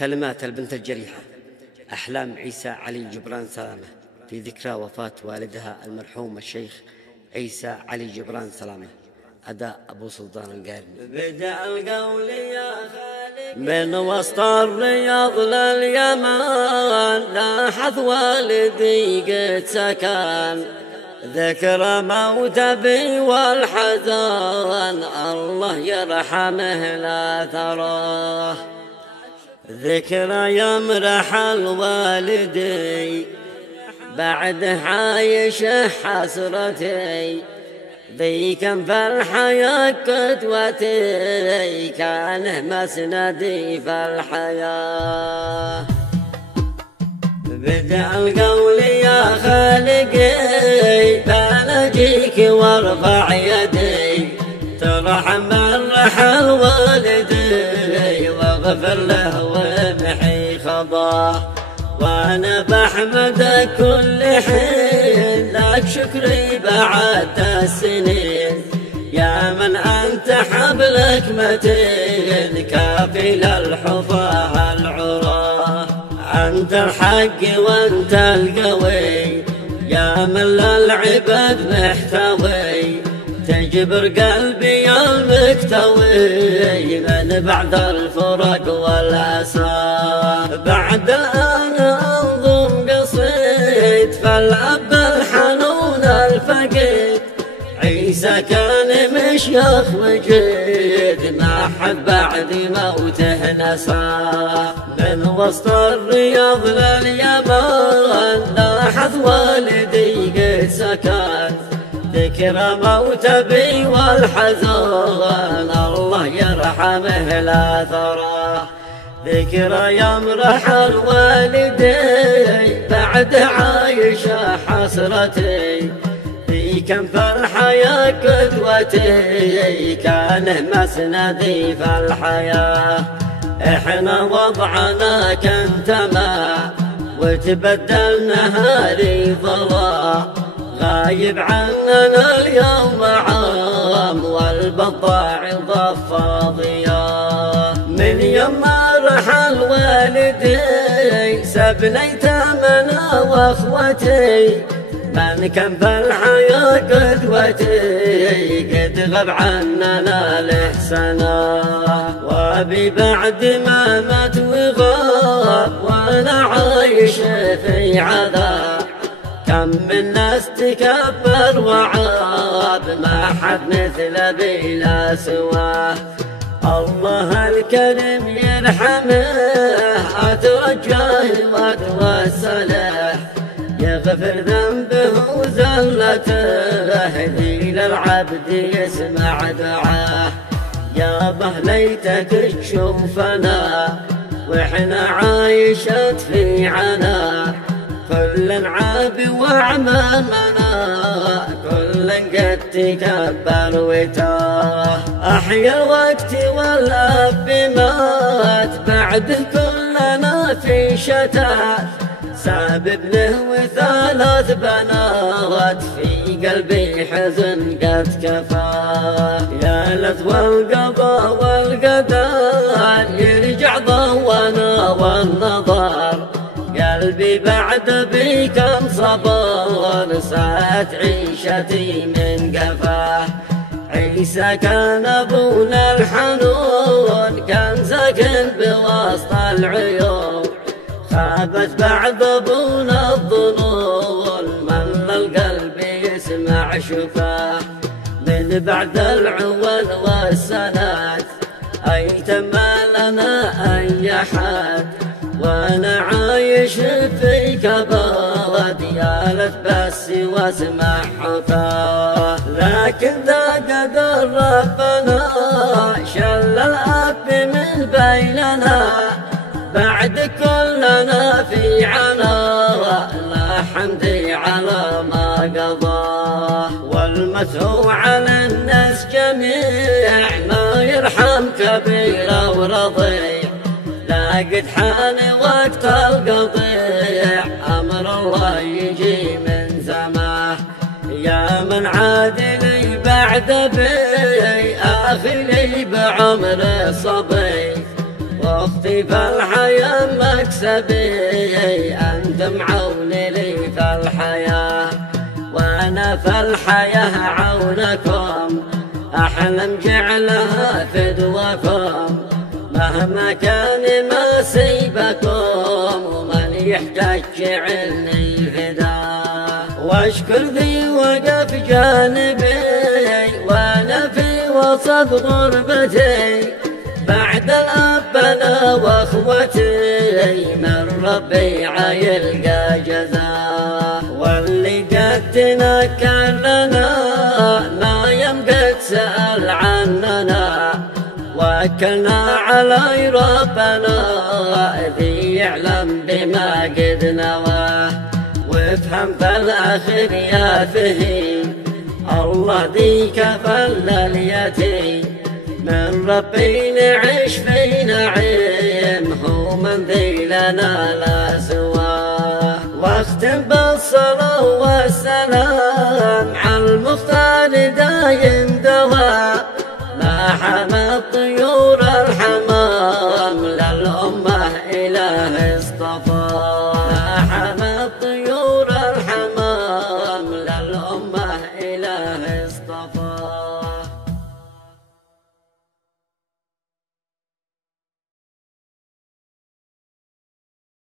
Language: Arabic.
كلمات البنت الجريحة أحلام عيسى علي جبران سلامة في ذكرى وفاة والدها المرحوم الشيخ عيسى علي جبران سلامة. أداء أبو سلطان القارني. بدأ القول يا خالق من وسط الرياض لليمن، لاحظ والدي قد سكن ذكر موت أبي والحزن، الله يرحمه لا تراه. ذكرى يمرح الوالدي بعد عايشه حسرتي، ذي كان في الحياة قدوتي، كان مسندي في الحياة. بدأ القول يا خالقي بلجيك وارفع يدي، ترحم الرحل والدي واغفر له وامحي خطاه، وانا بحمدك كل حين لك شكري بعد السنين، يا من انت حبلك متين كافي للحفاة العراه. انت الحق وانت القوي يا من للعباد محتوي، تجبر قلبي المكتوي من بعد الفرق والأسى. بعد الآن أنظم قصيد فالأب الحنون الفقيد، عيسى كان مشيخ وجيد ما حد بعد موته نسى. من وسط الرياض لليمن لاحظ والدي قد سكن ذكرى موت أبي والحزن، الله يرحمه لا تراه. ذكرى يمرح الوالدي بعد عايشه حسرتي، في كم فرحة يا قدوتي، كان مسندي في الحياة. احنا وضعنا كان تمام وتبدل نهاري ظلام، غايب عننا اليوم عام والبضاع ضفة ضياء. من يوم رحل والدي سبنا يتامنا واخوتي، من كان في الحياة قدوتي قد غاب عننا له سنة، وابي بعد ما مات وغاب وانا عايش في عذاب، كم من ناس تكبر وعاب ما حد مثل أبي لا سواه. الله الكريم يرحمه أتوجه وأتوسله، يغفر ذنبه وزلته، ذي للعبد يسمع دعاه. يابا ليتك تشوفنا واحنا عايشت في عنا، كل عاب وعمامنا كل قد تكبر وتاه. أحيا الوقت والأب مات بعده كلنا في شتات، ساب ابنه وثلاث بنات في قلبي حزن قد كفاه. يا لثوى القضاء والقدر يرجع ضوانا والنظر، قلبي بعد بكم صبر ساءت عيشتي من قفاه. عيسى كان ابونا الحنون كان ساكن بوسط العيون، خابت بعد ابونا الظنون من القلب يسمع شفاه. من بعد العون والسنات ايتم ما لنا اي احد، وانا عايش في كبرد يا لت بس واسمع حفاه. لكن ذا قدر ربنا شل الاب من بيننا، بعد كلنا في عنا لا حمدي على ما قضاه. والمسهو على الناس جميع ما يرحم كبير ورضيع، قد حان وقت القضيع أمر الله يجي من سماه. يا من عادني بعد بي آخذي بعمر صبي، واختي واللي في الحياة مكسبي أنتم عوني لي في الحياة، وأنا في الحياة عونكم أحلم جعلها فدوكم، مهما كان مصيبكم ومن يحتاج جعلني فداه. واشكر ذي وقف جانبي وانا في وسط غربتي، بعد الاب انا واخوتي من ربي عيلقى جزاه. واللي قد تنكر لنا ما يمقى تسأل عننا، وكلنا على ربنا ذي يعلم بما قد نواه. وافهم في الاخر يا فهيم الله ذي كفل اليتيم، من ربي نعيش في نعيم هو من ذي لنا لا سواه. واختم بالصلاة والسلام على المختار دايم دواء، ما حمى طيور الحمام للأمة إله اصطفى، ما حمى طيور الحمام للأمة إله اصطفى.